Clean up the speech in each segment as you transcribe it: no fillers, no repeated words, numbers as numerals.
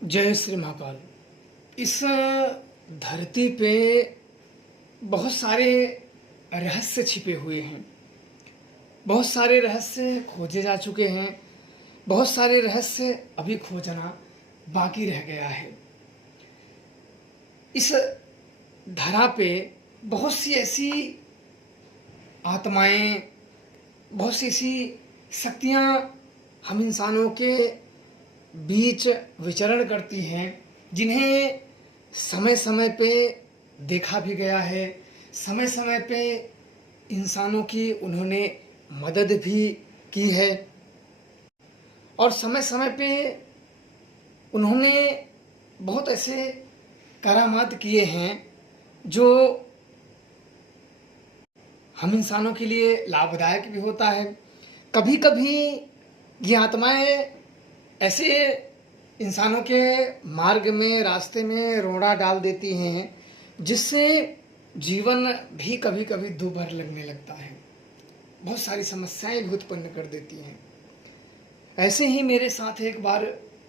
जय श्री महाकाल। इस धरती पे बहुत सारे रहस्य छिपे हुए हैं। बहुत सारे रहस्य खोजे जा चुके हैं। बहुत सारे रहस्य अभी खोजना बाकी रह गया है। इस धरा पे बहुत सी ऐसी आत्माएं, बहुत सी ऐसी शक्तियां हम इंसानों के बीच विचरण करती हैं, जिन्हें समय समय पे देखा भी गया है। समय समय पे इंसानों की उन्होंने मदद भी की है और समय समय पे उन्होंने बहुत ऐसे करामात किए हैं जो हम इंसानों के लिए लाभदायक भी होता है। कभी कभी ये आत्माएं ऐसे इंसानों के मार्ग में, रास्ते में रोड़ा डाल देती हैं, जिससे जीवन भी कभी कभी दूभर लगने लगता है। बहुत सारी समस्याएं भी उत्पन्न कर देती हैं। ऐसे ही मेरे साथ एक बार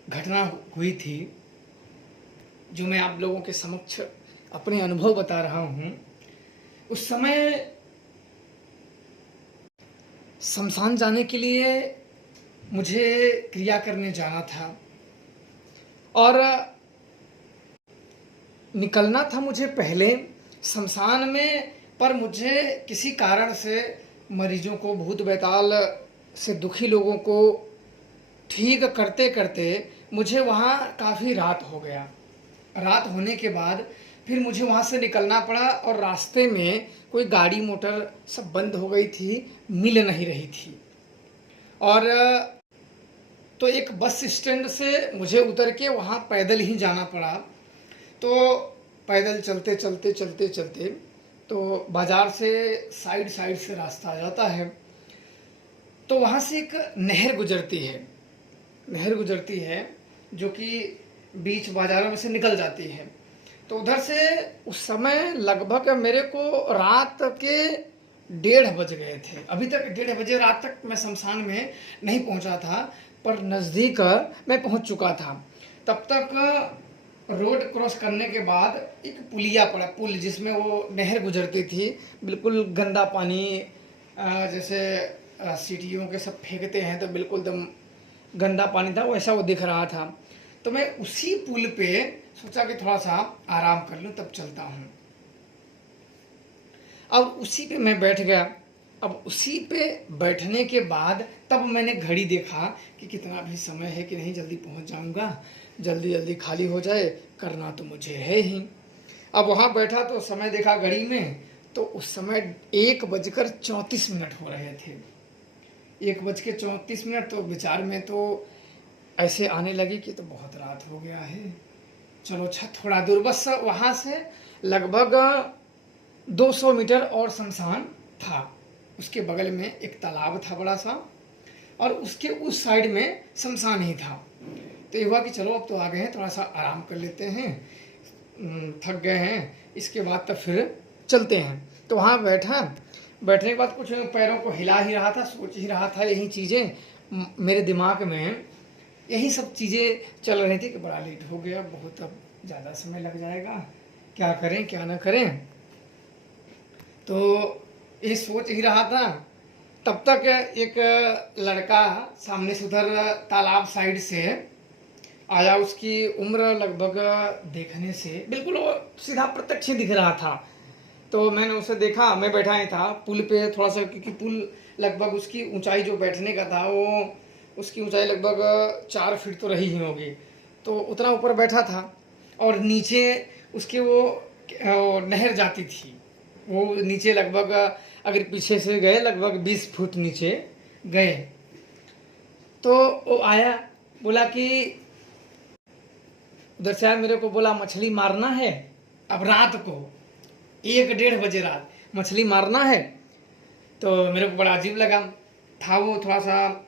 घटना हुई थी, जो मैं आप लोगों के समक्ष अपने अनुभव बता रहा हूँ। उस समय शमशान जाने के लिए मुझे क्रिया करने जाना था और निकलना था मुझे पहले शमशान में, पर मुझे किसी कारण से मरीजों को, भूत बैताल से दुखी लोगों को ठीक करते करते मुझे वहाँ काफ़ी रात हो गया। रात होने के बाद फिर मुझे वहाँ से निकलना पड़ा और रास्ते में कोई गाड़ी मोटर सब बंद हो गई थी, मिल नहीं रही थी। और तो एक बस स्टैंड से मुझे उतर के वहाँ पैदल ही जाना पड़ा। तो पैदल चलते चलते चलते चलते तो बाज़ार से साइड साइड से रास्ता आ जाता है। तो वहाँ से एक नहर गुजरती है जो कि बीच बाज़ारों में से निकल जाती है। तो उधर से उस समय लगभग मेरे को रात के 1:30 बज गए थे। अभी तक 1:30 बजे रात तक मैं शमशान में नहीं पहुंचा था, पर नज़दीक मैं पहुंच चुका था। तब तक रोड क्रॉस करने के बाद एक पुलिया पड़ा, पुल जिसमें वो नहर गुजरती थी। बिल्कुल गंदा पानी, जैसे सीटियों के सब फेंकते हैं तो बिल्कुल एकदम गंदा पानी था, वैसा वो दिख रहा था। तो मैं उसी पुल पे सोचा कि थोड़ा सा आराम कर लूँ, तब चलता हूँ। अब उसी पे मैं बैठ गया। अब उसी पे बैठने के बाद तब मैंने घड़ी देखा कि कितना भी समय है कि नहीं, जल्दी पहुँच जाऊँगा, जल्दी जल्दी खाली हो जाए, करना तो मुझे है ही। अब वहाँ बैठा तो समय देखा घड़ी में, तो उस समय 1:34 हो रहे थे। 1:34। तो विचार में तो ऐसे आने लगी कि तो बहुत रात हो गया है, चलो अच्छा थोड़ा दूर, बस वहाँ से लगभग 200 मीटर और शमशान था। उसके बगल में एक तालाब था बड़ा सा, और उसके उस साइड में शमशान ही था। तो ये हुआ कि चलो अब तो आ गए हैं, थोड़ा सा आराम कर लेते हैं, थक गए हैं, इसके बाद तब फिर चलते हैं। तो वहाँ बैठने के बाद कुछ पैरों को हिला ही रहा था, सोच ही रहा था यही चीज़ें मेरे दिमाग में, यही सब चीज़ें चल रही थी कि बड़ा लेट हो गया, बहुत अब ज़्यादा समय लग जाएगा, क्या करें क्या ना करें। तो ये सोच ही रहा था। तब तक एक लड़का सामने से उधर तालाब साइड से आया। उसकी उम्र लगभग देखने से बिल्कुल वो सीधा प्रत्यक्ष ही दिख रहा था। तो मैंने उसे देखा, मैं बैठा ही था पुल पे थोड़ा सा, क्योंकि पुल लगभग उसकी ऊंचाई जो बैठने का था, वो उसकी ऊंचाई लगभग 4 फीट तो रही ही होगी। तो उतना ऊपर बैठा था और नीचे उसके वो नहर जाती थी। वो नीचे लगभग, अगर पीछे से गए लगभग 20 फुट नीचे गए। तो वो आया, बोला कि उधर से आया, मेरे को बोला मछली मारना है। अब रात को 1:30 बजे रात मछली मारना है। तो मेरे को बड़ा अजीब लगा था। वो थोड़ा सा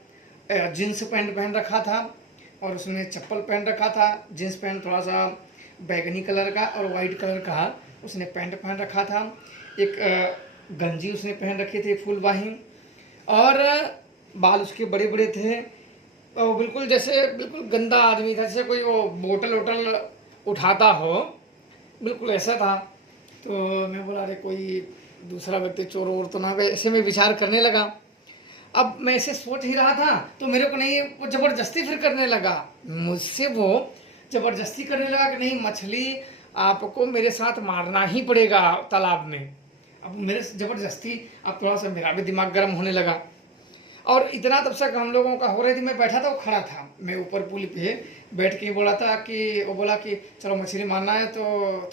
जीन्स पैंट पहन रखा था और उसमें चप्पल पहन रखा था। जीन्स पैंट थोड़ा सा बैगनी कलर का और वाइट कलर का उसने पैंट पहन रखा था। एक गंजी उसने पहन रखी थी फुल बाही, और बाल उसके बड़े बड़े थे। वो बिल्कुल जैसे बिल्कुल गंदा आदमी था, जैसे कोई वो बोतल वोटल उठाता हो, बिल्कुल ऐसा था। तो मैं बोला अरे कोई दूसरा व्यक्ति चोर वोर तो ना गए, ऐसे में विचार करने लगा। अब मैं ऐसे सोच ही रहा था तो मेरे को नहीं, वो जबरदस्ती फिर करने लगा मुझसे, वो जबरदस्ती करने लगा कि नहीं मछली आपको मेरे साथ मारना ही पड़ेगा तालाब में। अब मेरे से जबरदस्ती, अब थोड़ा सा मेरा भी दिमाग गर्म होने लगा। और इतना तब तक हम लोगों का हो रही थी, मैं बैठा था वो खड़ा था, मैं ऊपर पुल पे बैठ के बोला था कि वो बोला कि चलो मछली मारना है। तो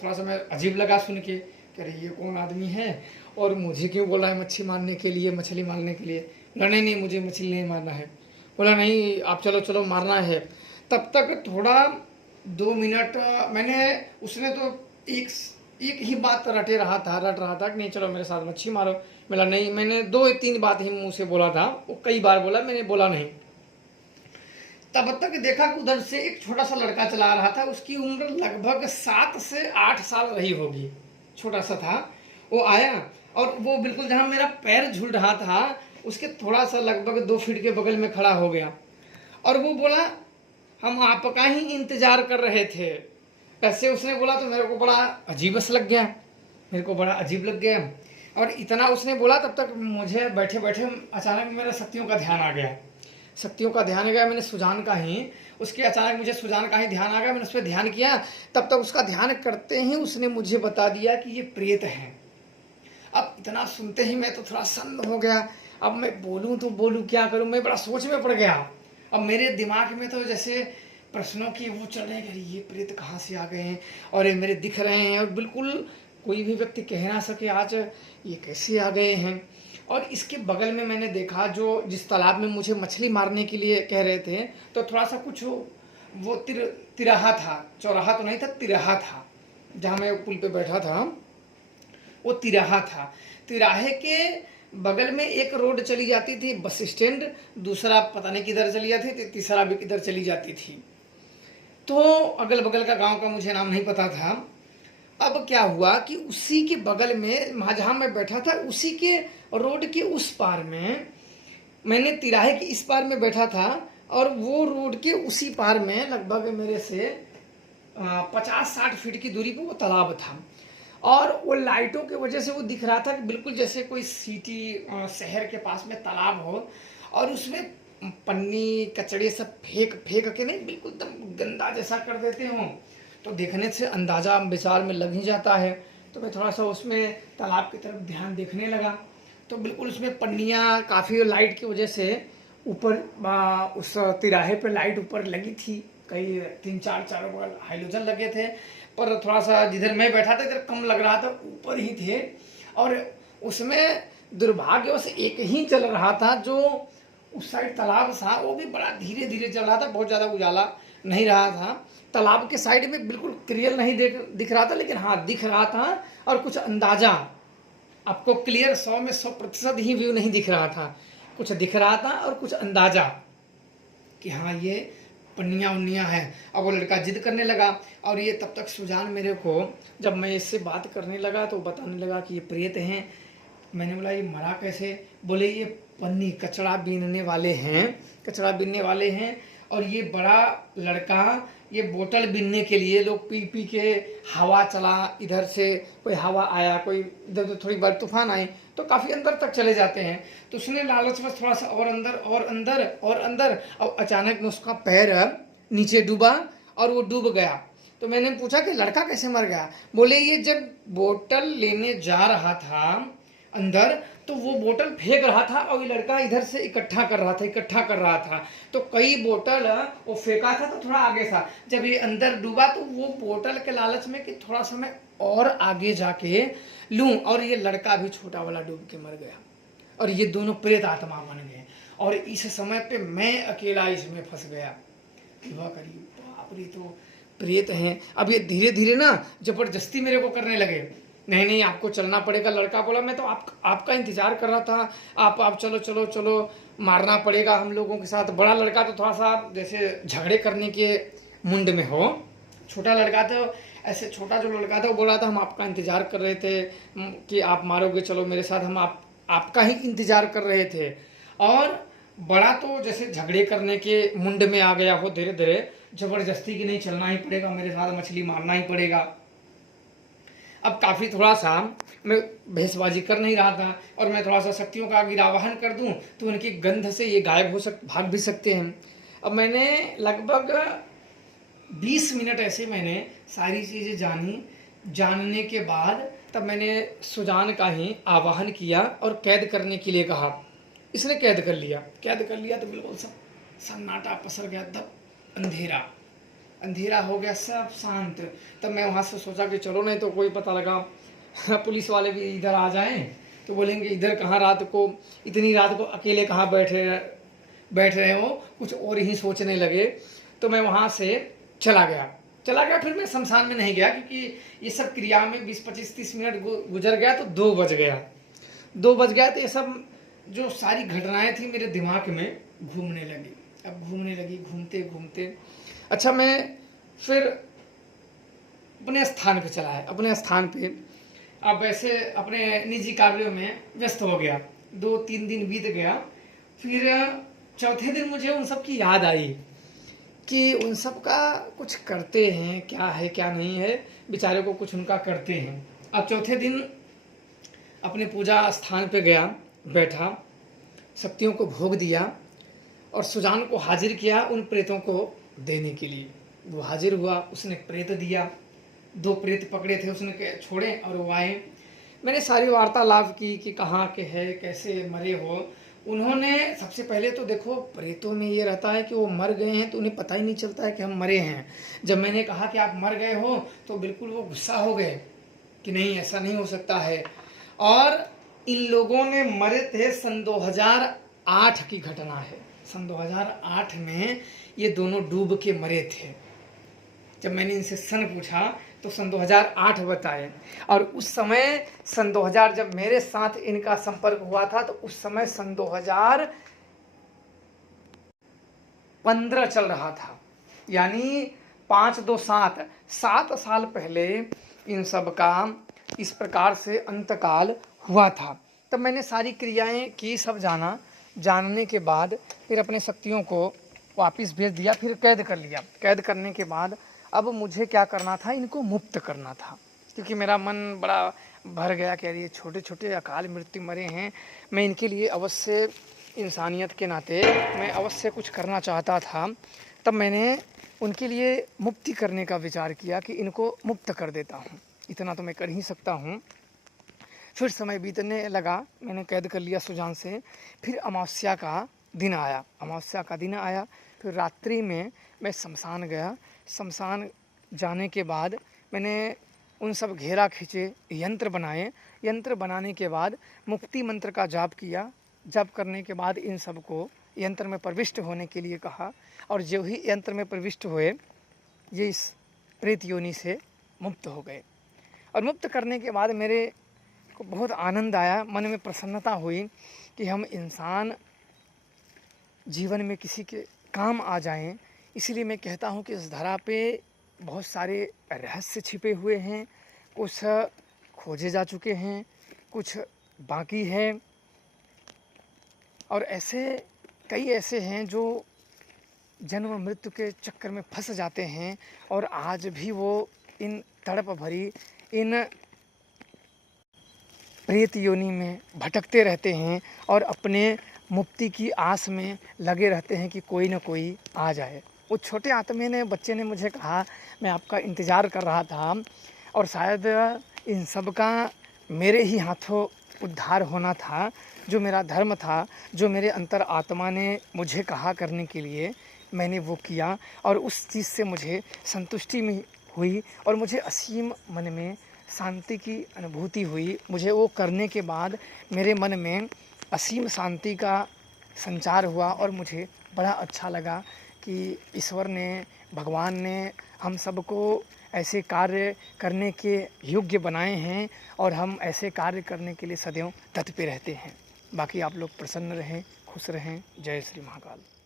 थोड़ा सा मैं अजीब लगा सुन के कि अरे ये कौन आदमी है और मुझे क्यों बोला है मच्छी मारने के लिए, मछली मारने के लिए। बोला नहीं नहीं मुझे मछली नहीं मारना है। बोला नहीं आप चलो चलो मारना है। तब तक थोड़ा 2 मिनट मैंने, उसने तो एक एक ही बात रट रहा था कि नहीं चलो मेरे साथ मच्छी मारो। बोला नहीं, मैंने 2 3 बात ही मुंह से बोला था, वो कई बार बोला, मैंने बोला नहीं। तब तक देखा कि उधर से एक छोटा सा लड़का चला रहा था, उसकी उम्र लगभग 7 से 8 साल रही होगी, छोटा सा था। वो आया और वो बिल्कुल जहाँ मेरा पैर झूल रहा था उसके थोड़ा सा लगभग 2 फीट के बगल में खड़ा हो गया और वो बोला हम आपका ही इंतजार कर रहे थे। ऐसे उसने बोला तो मेरे को बड़ा अजीब सा लग गया, मेरे को बड़ा अजीब लग गया। और इतना उसने बोला तब तक मुझे बैठे बैठे अचानक मेरे शक्तियों का ध्यान आ गया, शक्तियों का ध्यान आ गया। मैंने सुजान का ही, उसके अचानक मुझे सुजान का ही ध्यान आ गया। मैंने उस पर ध्यान किया, तब तक उसका ध्यान करते ही उसने मुझे बता दिया कि ये प्रेत हैं। अब इतना सुनते ही मैं तो थोड़ा सन्न हो गया। अब मैं बोलूं तो बोलूं क्या करूं, मैं बड़ा सोच में पड़ गया। अब मेरे दिमाग में तो जैसे प्रश्नों की वो चल रहे हैं कि ये प्रेत कहाँ से आ गए हैं और ये मेरे दिख रहे हैं और बिल्कुल कोई भी व्यक्ति कह ना सके आज ये कैसे आ गए हैं। और इसके बगल में मैंने देखा जो जिस तालाब में मुझे मछली मारने के लिए कह रहे थे, तो थोड़ा सा कुछ वो तिराहा था, चौराहा तो नहीं था, तिराहा था, जहाँ मैं पुल पे बैठा था वो तिराहा था। तिराहे के बगल में एक रोड चली जाती थी बस स्टैंड, दूसरा पता नहीं किधर चली जाती थी, तीसरा भी किधर चली जाती थी। तो अगल बगल का गांव का मुझे नाम नहीं पता था। अब क्या हुआ कि उसी के बगल में जहाँ मैं बैठा था उसी के रोड के उस पार में, मैंने तिराहे के इस पार में बैठा था और वो रोड के उसी पार में लगभग मेरे से 50-60 फीट की दूरी पर वो तालाब था। और वो लाइटों की वजह से वो दिख रहा था कि बिल्कुल जैसे कोई सिटी शहर के पास में तालाब हो और उसमें पन्नी कचड़े सब फेंक फेंक के नहीं बिल्कुल एकदम गंदा जैसा कर देते हो, तो देखने से अंदाजा विचार में लग ही जाता है। तो मैं थोड़ा सा उसमें तालाब की तरफ ध्यान देखने लगा, तो बिल्कुल उसमें पन्नियाँ काफ़ी लाइट की वजह से ऊपर उस तिराहे पर लाइट ऊपर लगी थी, कई 3-4 चारों बगल हाइलोजन लगे थे, पर थोड़ा सा जिधर मैं बैठा था इधर कम लग रहा था, ऊपर ही थे। और उसमें दुर्भाग्यवश एक ही चल रहा था जो उस साइड तालाब था, वो भी बड़ा धीरे धीरे चल रहा था, बहुत ज़्यादा उजाला नहीं रहा था। तालाब के साइड में बिल्कुल क्लियर नहीं दिख रहा था, लेकिन हाँ दिख रहा था और कुछ अंदाजा, आपको क्लियर 100% ही व्यू नहीं दिख रहा था, कुछ दिख रहा था और कुछ अंदाजा कि हाँ ये पन्नियाँ उन्नियाँ हैं। अब वो लड़का जिद करने लगा और ये तब तक सुजान मेरे को, जब मैं इससे बात करने लगा तो बताने लगा कि ये प्रेत हैं। मैंने बोला ये मरा कैसे? बोले ये पन्नी कचड़ा बीनने वाले हैं, कचड़ा बीनने वाले हैं। और ये बड़ा लड़का ये बोतल बीनने के लिए लोग पी पी के, हवा चला इधर से, कोई हवा आया, कोई इधर से थोड़ी बार तूफान आई तो काफ़ी अंदर तक चले जाते हैं। तो उसने लालच में थोड़ा सा और अंदर और अंदर और अंदर, और अचानक में उसका पैर नीचे डूबा और वो डूब गया। तो मैंने पूछा कि लड़का कैसे मर गया? बोले ये जब बोतल लेने जा रहा था अंदर तो वो बोतल फेंक रहा था और ये लड़का इधर से इकट्ठा कर रहा था। तो कई बोतल वो फेंका था तो थोड़ा आगे था, जब ये अंदर डूबा तो वो बोतल के लालच में कि थोड़ा सा मैं और आगे जाके लूं, और ये लड़का भी छोटा वाला डूब के मर गया और ये दोनों प्रेत आत्मा बन गए। और इस समय पे मैं अकेला इसमें फंस गया। विवाह करी, बाप रे, तो प्रेत हैं। अब ये धीरे धीरे ना जबरदस्ती मेरे को करने लगे, नहीं नहीं आपको चलना पड़ेगा। लड़का बोला मैं तो आपका इंतजार कर रहा था, आप चलो चलो चलो, मारना पड़ेगा हम लोगों के साथ। बड़ा लड़का तो थोड़ा सा जैसे झगड़े करने के मुंड में हो, छोटा लड़का तो ऐसे, छोटा जो लड़का था वो बोला था हम आपका इंतजार कर रहे थे कि आप मारोगे, चलो मेरे साथ, हम आपका ही इंतजार कर रहे थे। और बड़ा तो जैसे झगड़े करने के मुंड में आ गया हो, धीरे धीरे जबरदस्ती की नहीं, चलना ही पड़ेगा मेरे साथ, मछली मारना ही पड़ेगा। अब काफ़ी थोड़ा सा मैं भेसबाजी कर नहीं रहा था, और मैं थोड़ा सा शक्तियों का अगर आवाहन कर दूं तो उनकी गंध से ये गायब भाग भी सकते हैं। अब मैंने लगभग 20 मिनट ऐसे मैंने सारी चीज़ें जानी। जानने के बाद तब मैंने सुजान का ही आवाहन किया और कैद करने के लिए कहा। इसने कैद कर लिया। कैद कर लिया तो बिल्कुल सब सन्नाटा पसर गया, तब अंधेरा अंधेरा हो गया, सब शांत। तब मैं वहाँ से सोचा कि चलो, नहीं तो कोई पता लगा पुलिस वाले भी इधर आ जाएं तो बोलेंगे इधर कहाँ रात को, इतनी रात को अकेले कहाँ बैठ रहे हो, कुछ और ही सोचने लगे। तो मैं वहाँ से चला गया। फिर मैं शमशान में नहीं गया, क्योंकि ये सब क्रिया में 20-25-30 मिनट गुजर गया तो 2 बज गया। तो ये सब जो सारी घटनाएं थी मेरे दिमाग में घूमने लगी। घूमते घूमते अच्छा, मैं फिर अपने स्थान पे चला है। अपने स्थान पे अब ऐसे अपने निजी कार्यों में व्यस्त हो गया। 2-3 दिन बीत गया। फिर चौथे दिन मुझे उन सब की याद आई कि उन सब का कुछ करते हैं, क्या है क्या नहीं है, बेचारे को कुछ उनका करते हैं। अब चौथे दिन अपने पूजा स्थान पे गया, बैठा, शक्तियों को भोग दिया और सुजान को हाजिर किया उन प्रेतों को देने के लिए। वो हाजिर हुआ, उसने प्रेत दिया। 2 प्रेत पकड़े थे, उसने छोड़े और वो आए। मैंने सारी वार्तालाप की कि कहाँ के है, कैसे मरे हो। उन्होंने सबसे पहले तो देखो, प्रेतों में ये रहता है कि वो मर गए हैं तो उन्हें पता ही नहीं चलता है कि हम मरे हैं। जब मैंने कहा कि आप मर गए हो तो बिल्कुल वो गुस्सा हो गए कि नहीं, ऐसा नहीं हो सकता है। और इन लोगों ने मरे थे सन 2008 की घटना है। सन 2008 में ये दोनों डूब के मरे थे। जब मैंने इनसे सन पूछा तो सन 2008 बताए। और उस समय सन 2000 जब मेरे साथ इनका संपर्क हुआ था तो उस समय सन 2015 चल रहा था, यानी 5-2-7 साल पहले इन सब का इस प्रकार से अंतकाल हुआ था। तब मैंने सारी क्रियाएं की, सब जाना। जानने के बाद फिर अपने शक्तियों को वापस भेज दिया, फिर कैद कर लिया। कैद करने के बाद अब मुझे क्या करना था, इनको मुक्त करना था, क्योंकि मेरा मन बड़ा भर गया कि ये छोटे छोटे अकाल मृत्यु मरे हैं, मैं इनके लिए अवश्य, इंसानियत के नाते मैं अवश्य कुछ करना चाहता था। तब मैंने उनके लिए मुक्ति करने का विचार किया कि इनको मुक्त कर देता हूँ, इतना तो मैं कर ही सकता हूँ। फिर समय बीतने लगा, मैंने कैद कर लिया सुजान से। फिर अमावस्या का दिन आया। फिर रात्रि में मैं शमशान गया। शमशान जाने के बाद मैंने उन सब घेरा खींचे, यंत्र बनाए। यंत्र बनाने के बाद मुक्ति मंत्र का जाप किया। जाप करने के बाद इन सब को यंत्र में प्रविष्ट होने के लिए कहा, और जो ही यंत्र में प्रविष्ट हुए ये इस प्रेत योनि से मुक्त हो गए। और मुक्त करने के बाद मेरे को बहुत आनंद आया, मन में प्रसन्नता हुई कि हम इंसान जीवन में किसी के काम आ जाएं। इसलिए मैं कहता हूँ कि इस धरा पे बहुत सारे रहस्य छिपे हुए हैं, कुछ खोजे जा चुके हैं, कुछ बाकी है, और कई ऐसे हैं जो जन्म मृत्यु के चक्कर में फंस जाते हैं और आज भी वो इन तड़प भरी इन प्रेत योनि में भटकते रहते हैं और अपने मुक्ति की आस में लगे रहते हैं कि कोई ना कोई आ जाए। वो छोटे आत्मे बच्चे ने मुझे कहा, मैं आपका इंतज़ार कर रहा था और शायद इन सब का मेरे ही हाथों उद्धार होना था, जो मेरा धर्म था, जो मेरे अंतर आत्मा ने मुझे कहा करने के लिए, मैंने वो किया और उस चीज़ से मुझे संतुष्टि में हुई और मुझे असीम मन में शांति की अनुभूति हुई। मुझे वो करने के बाद मेरे मन में असीम शांति का संचार हुआ और मुझे बड़ा अच्छा लगा कि ईश्वर ने, भगवान ने हम सबको ऐसे कार्य करने के योग्य बनाए हैं और हम ऐसे कार्य करने के लिए सदैव तत्पर रहते हैं। बाकी आप लोग प्रसन्न रहें, खुश रहें। जय श्री महाकाल।